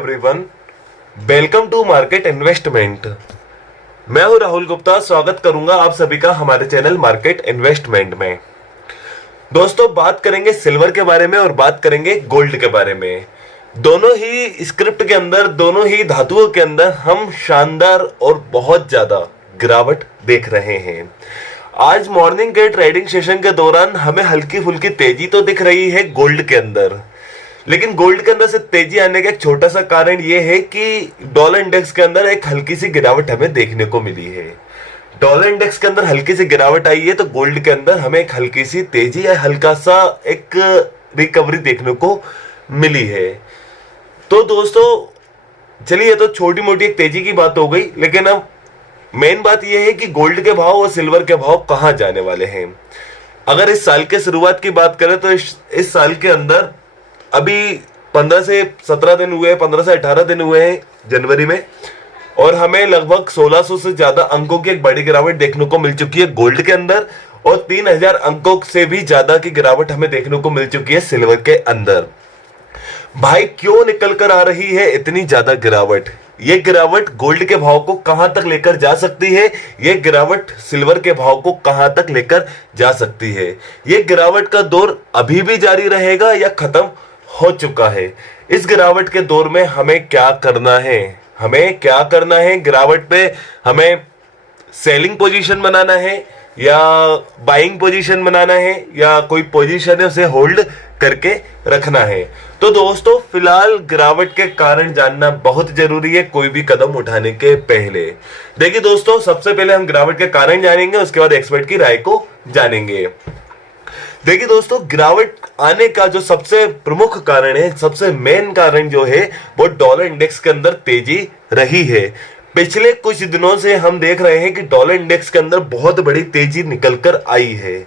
Everyone, welcome to market investment. मैं हूं राहुल गुप्ता। स्वागत करूंगा आप सभी का हमारे चैनल मार्केट इन्वेस्टमेंट में। दोस्तों, बात करेंगे सिल्वर के बारे में और बात करेंगे गोल्ड के बारे में। दोनों ही स्क्रिप्ट के अंदर, दोनों ही धातुओं के अंदर हम शानदार और बहुत ज्यादा गिरावट देख रहे हैं। आज मॉर्निंग के ट्रेडिंग सेशन के दौरान हमें हल्की फुल्की तेजी तो दिख रही है गोल्ड के अंदर, लेकिन गोल्ड के अंदर से तेजी आने का एक छोटा सा कारण यह है कि डॉलर इंडेक्स के अंदर एक हल्की सी गिरावट हमें देखने को मिली है। डॉलर इंडेक्स के अंदर हल्की सी गिरावट आई है तो गोल्ड के अंदर हमें एक हल्की सी तेजी या हल्का सा एक रिकवरी देखने को मिली है। तो दोस्तों चलिए, तो छोटी मोटी एक तेजी की बात हो गई, लेकिन अब मेन बात यह है कि गोल्ड के भाव और सिल्वर के भाव कहां जाने वाले हैं। अगर इस साल के शुरुआत की बात करें तो इस साल के अंदर अभी 15 से 17 दिन हुए हैं, 15 से 18 दिन हुए हैं जनवरी में, और हमें लगभग 1600 से ज्यादा अंकों की एक बड़ी गिरावट देखने को मिल चुकी है गोल्ड के अंदर, और 3000 अंकों से भी ज्यादा की गिरावट हमें देखने को मिल चुकी है सिल्वर के अंदर। भाई, क्यों निकल कर आ रही है इतनी ज्यादा गिरावट? ये गिरावट गोल्ड के भाव को कहां तक लेकर जा सकती है? ये गिरावट सिल्वर के भाव को कहां तक लेकर जा सकती है? ये गिरावट का दौर अभी भी जारी रहेगा या खत्म हो चुका है? इस गिरावट के दौर में हमें क्या करना है? गिरावट पे हमें सेलिंग पोजीशन बनाना है या बाइंग पोजीशन बनाना है या कोई पोजीशन है उसे होल्ड करके रखना है? तो दोस्तों, फिलहाल गिरावट के कारण जानना बहुत जरूरी है कोई भी कदम उठाने के पहले। देखिए दोस्तों, सबसे पहले हम गिरावट के कारण जानेंगे, उसके बाद एक्सपर्ट की राय को जानेंगे। देखिए दोस्तों, गिरावट आने का जो सबसे प्रमुख कारण है, सबसे मेन कारण जो है वो डॉलर इंडेक्स के अंदर तेजी रही है। पिछले कुछ दिनों से हम देख रहे हैं कि डॉलर इंडेक्स के अंदर बहुत बड़ी तेजी निकल कर आई है,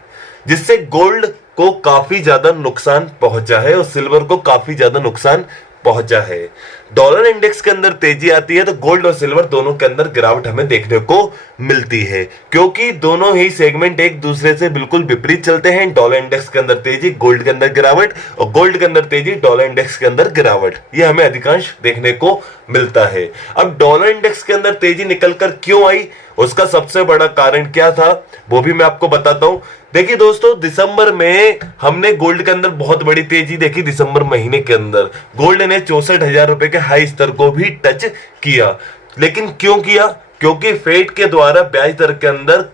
जिससे गोल्ड को काफी ज्यादा नुकसान पहुंचा है और सिल्वर को काफी ज्यादा नुकसान पहुंचा है। डॉलर इंडेक्स के अंदर तेजी आती है तो गोल्ड और सिल्वर दोनों के अंदर गिरावट हमें देखने को मिलती है, क्योंकि दोनों ही सेगमेंट एक दूसरे से बिल्कुल विपरीत चलते हैं। डॉलर इंडेक्स के अंदर तेजी, गोल्ड के अंदर गिरावट, और गोल्ड के अंदर तेजी, डॉलर इंडेक्स के अंदर गिरावट, ये हमें अधिकांश देखने को मिलता है। अब डॉलर इंडेक्स के अंदर तेजी निकलकर क्यों आई, उसका सबसे बड़ा कारण क्या था वो भी मैं आपको बताता हूं। देखिए दोस्तों, दिसंबर में हमने गोल्ड के अंदर बहुत बड़ी तेजी देखी। दिसंबर महीने के अंदर गोल्ड ने 64,000 रुपए के हाई स्तर को भी टच किया। लेकिन क्यों किया? क्योंकि फेड के द्वारा ब्याज दर के अंदर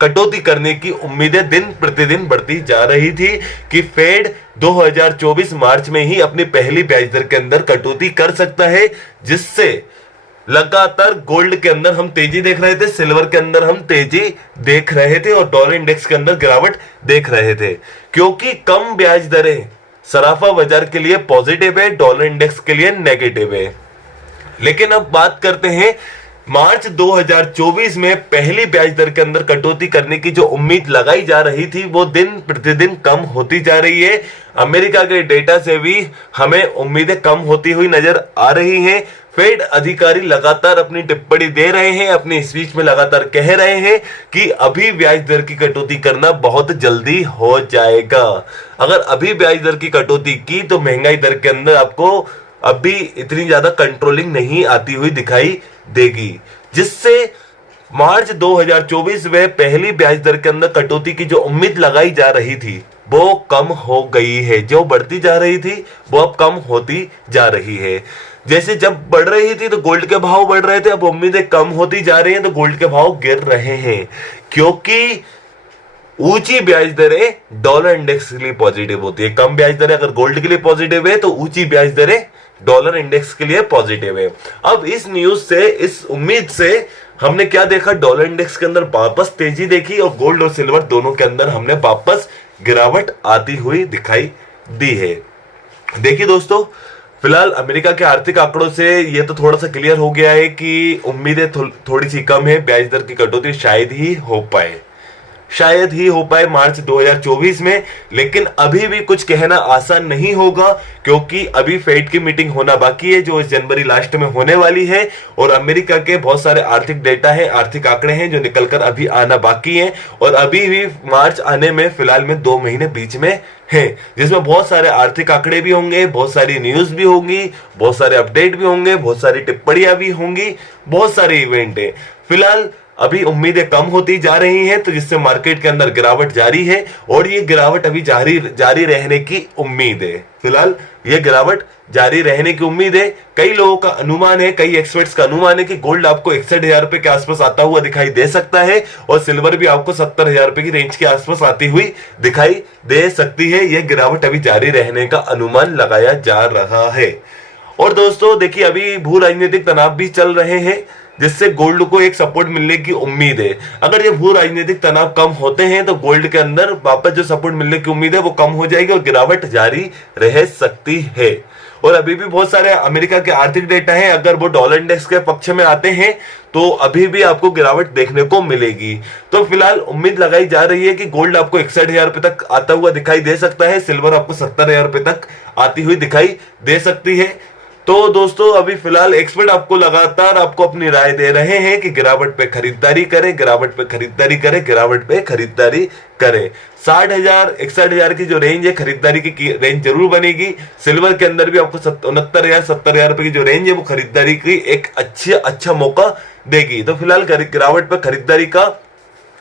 कटौती करने की उम्मीदें दिन प्रतिदिन बढ़ती जा रही थी कि फेड 2024 मार्च में ही अपनी पहली ब्याज दर के अंदर कटौती कर सकता है, जिससे लगातार गोल्ड के अंदर हम तेजी देख रहे थे, सिल्वर के अंदर हम तेजी देख रहे थे और डॉलर इंडेक्स के अंदर गिरावट देख रहे थे, क्योंकि कम ब्याज दरें सराफा बाजार के लिए पॉजिटिव है, डॉलर इंडेक्स के लिए नेगेटिव है। लेकिन अब बात करते हैं मार्च 2024 में पहली ब्याज दर के अंदर कटौती करने की जो उम्मीद लगाई जा रही थी वो दिन प्रतिदिन कम होती जा रही है। अमेरिका के डेटा से भी हमें उम्मीदें कम होती हुई नजर आ रही हैं। फेड अधिकारी लगातार अपनी टिप्पणी दे रहे हैं, अपनी स्पीच में लगातार कह रहे हैं कि अभी ब्याज दर की कटौती करना बहुत जल्दी हो जाएगा। अगर अभी ब्याज दर की कटौती की तो महंगाई दर के अंदर आपको अभी इतनी ज्यादा कंट्रोलिंग नहीं आती हुई दिखाई देगी, जिससे मार्च 2024 में पहली ब्याज दर के अंदर कटौती की जो उम्मीद लगाई जा रही थी वो कम हो गई है। जो बढ़ती जा रही थी वो अब कम होती जा रही है। जैसे जब बढ़ रही थी तो गोल्ड के भाव बढ़ रहे थे, अब उम्मीदें कम होती जा रही हैं तो गोल्ड के भाव गिर रहे हैं, क्योंकि ऊंची ब्याज दरें डॉलर इंडेक्स के लिए पॉजिटिव होती है। कम ब्याज दरें अगर गोल्ड के लिए पॉजिटिव है तो ऊंची ब्याज दरें डॉलर इंडेक्स के लिए पॉजिटिव है। अब इस न्यूज से, इस उम्मीद से हमने क्या देखा? डॉलर इंडेक्स के अंदर वापस तेजी देखी और गोल्ड और सिल्वर दोनों के अंदर हमने वापस गिरावट आती हुई दिखाई दी है। देखिए दोस्तों, फिलहाल अमेरिका के आर्थिक आंकड़ों से ये तो थोड़ा सा क्लियर हो गया है कि उम्मीदें थोड़ी सी कम है, ब्याज दर की कटौती शायद ही हो पाए। शायद ही हो पाए मार्च 2024 में, लेकिन अभी भी कुछ कहना आसान नहीं होगा क्योंकि अभी फेड की मीटिंग होना बाकी है जो इस जनवरी लास्ट में होने वाली है, और अमेरिका के बहुत सारे आर्थिक डेटा है, आर्थिक आंकड़े हैं जो निकलकर अभी आना बाकी है, और अभी भी मार्च आने में फिलहाल में 2 महीने बीच में है, जिसमें बहुत सारे आर्थिक आंकड़े भी होंगे, बहुत सारी न्यूज भी होंगी, बहुत सारे अपडेट भी होंगे, बहुत सारी टिप्पणियां भी होंगी, बहुत सारे इवेंट है। फिलहाल अभी उम्मीदें कम होती जा रही हैं, तो जिससे मार्केट के अंदर गिरावट जारी है, और ये गिरावट अभी जारी रहने की उम्मीद है। फिलहाल ये गिरावट जारी रहने की उम्मीद है। कई लोगों का अनुमान है, कई एक्सपर्ट्स का अनुमान है कि गोल्ड आपको 61,000 रुपए के आसपास आता हुआ दिखाई दे सकता है, और सिल्वर भी आपको 70,000 रुपए की रेंज के आसपास आती हुई दिखाई दे सकती है। यह गिरावट अभी जारी रहने का अनुमान लगाया जा रहा है। और दोस्तों देखिए, अभी भू राजनीतिक तनाव भी चल रहे हैं, जिससे गोल्ड को एक सपोर्ट मिलने की उम्मीद है। अगर ये भू राजनीतिक तनाव कम होते हैं तो गोल्ड के अंदर वापस जो सपोर्ट मिलने की उम्मीद है वो कम हो जाएगी और गिरावट जारी रह सकती है। और अभी भी बहुत सारे अमेरिका के आर्थिक डेटा हैं, अगर वो डॉलर इंडेक्स के पक्ष में आते हैं तो अभी भी आपको गिरावट देखने को मिलेगी। तो फिलहाल उम्मीद लगाई जा रही है कि गोल्ड आपको 61,000 रुपए तक आता हुआ दिखाई दे सकता है, सिल्वर आपको 70,000 रुपए तक आती हुई दिखाई दे सकती है। तो दोस्तों अभी फिलहाल एक्सपर्ट आपको लगातार आपको अपनी राय दे रहे हैं कि गिरावट पे खरीदारी करें, गिरावट पे खरीदारी करें, गिरावट पे खरीदारी करें। 60,000 61,000 की जो रेंज है खरीदारी की रेंज जरूर बनेगी। सिल्वर के अंदर भी आपको 69,000 70,000 रुपए की जो रेंज है वो खरीदारी की एक अच्छा मौका देगी। तो फिलहाल गिरावट पे खरीदारी का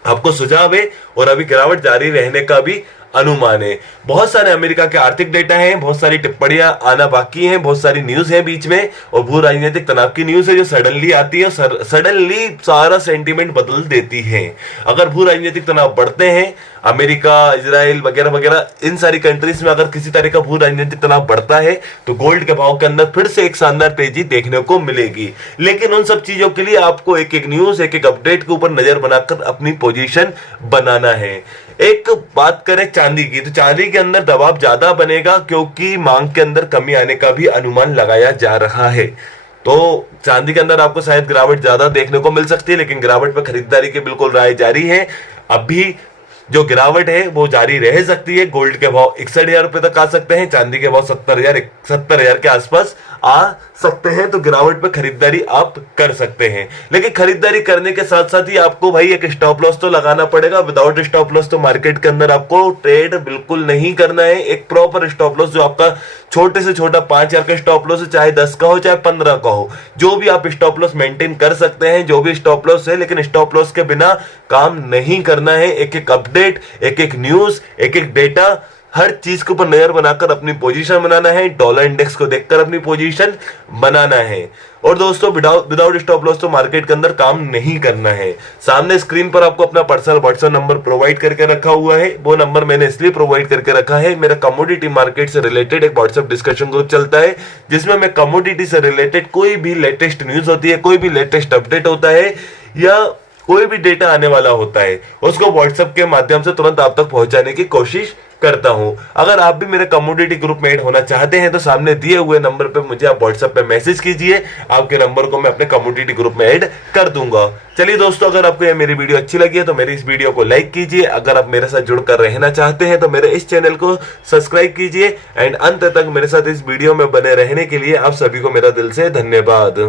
आपको सुझाव है, और अभी गिरावट जारी रहने का भी अनुमान है। बहुत सारे अमेरिका के आर्थिक डेटा हैं, बहुत सारी टिप्पणियां आना बाकी हैं, बहुत सारी न्यूज है बीच में, और भू राजनीतिक तनाव की न्यूज है जो सडनली आती है, सडनली सारा सेंटीमेंट बदल देती है। अगर भू राजनीतिक तनाव बढ़ते हैं, अमेरिका, इजराइल वगैरह वगैरह इन सारी कंट्रीज में अगर किसी तरह का भू राजनीतिक तनाव बढ़ता है तो गोल्ड के भाव के अंदर फिर से एक शानदार तेजी देखने को मिलेगी। लेकिन उन सब चीजों के लिए आपको एक एक न्यूज, एक एक अपडेट के ऊपर नजर बनाकर अपनी पोजीशन बनाना है। एक बात करें चांदी की, तो चांदी के अंदर दबाव ज्यादा बनेगा क्योंकि मांग के अंदर कमी आने का भी अनुमान लगाया जा रहा है। तो चांदी के अंदर आपको शायद गिरावट ज्यादा देखने को मिल सकती है, लेकिन गिरावट पर खरीदारी की बिल्कुल राय जारी है। अभी जो गिरावट है वो जारी रह सकती है। गोल्ड के भाव 61,000 रुपए तक आ सकते हैं, चांदी के भाव 70,000 के आसपास आ सकते हैं। तो गिरावट पे खरीदारी आप कर सकते हैं, लेकिन खरीदारी करने के साथ साथ ही आपको भाई एक स्टॉप लॉस तो लगाना पड़ेगा। विदाउट स्टॉप लॉस तो मार्केट के अंदर आपको ट्रेड बिल्कुल नहीं करना है। एक प्रॉपर स्टॉप लॉस जो आपका छोटे से छोटा 5,000 का स्टॉप लॉस है, चाहे 10 का हो चाहे 15 का हो, जो भी आप स्टॉप लॉस मेंटेन कर सकते हैं, जो भी स्टॉप लॉस है, लेकिन स्टॉप लॉस के बिना काम नहीं करना है। एक एक अपडेट, एक एक न्यूज, एक एक डेटा, हर चीज के ऊपर नजर बनाकर अपनी पोजीशन बनाना है। डॉलर इंडेक्स को देखकर अपनी पोजीशन बनाना है। और दोस्तों विदाउट स्टॉप लॉस तो मार्केट के अंदर काम नहीं करना है। सामने स्क्रीन पर आपको अपना पर्सनल व्हाट्सएप नंबर प्रोवाइड करके रखा हुआ है। वो नंबर मैंने इसलिए प्रोवाइड करके रखा है, मेरा कमोडिटी मार्केट से रिलेटेड एक व्हाट्सएप डिस्कशन ग्रुप चलता है, जिसमें मैं कमोडिटी से रिलेटेड कोई भी लेटेस्ट न्यूज होती है, कोई भी लेटेस्ट अपडेट होता है, या कोई भी डेटा आने वाला होता है, उसको व्हाट्सएप के माध्यम से तुरंत आप तक पहुंचाने की कोशिश करता हूं। अगर आप भी मेरे कम्युनिटी ग्रुप में ऐड होना चाहते हैं तो सामने दिए हुए नंबर पे मुझे आप व्हाट्सएप पे मैसेज कीजिए, आपके नंबर को मैं अपने कम्युनिटी ग्रुप में ऐड कर दूंगा। चलिए दोस्तों, अगर आपको ये मेरी वीडियो अच्छी लगी है तो मेरी इस वीडियो को लाइक कीजिए। अगर आप मेरे साथ जुड़कर रहना चाहते हैं तो मेरे इस चैनल को सब्सक्राइब कीजिए, एंड अंत तक मेरे साथ इस वीडियो में बने रहने के लिए आप सभी को मेरा दिल से धन्यवाद।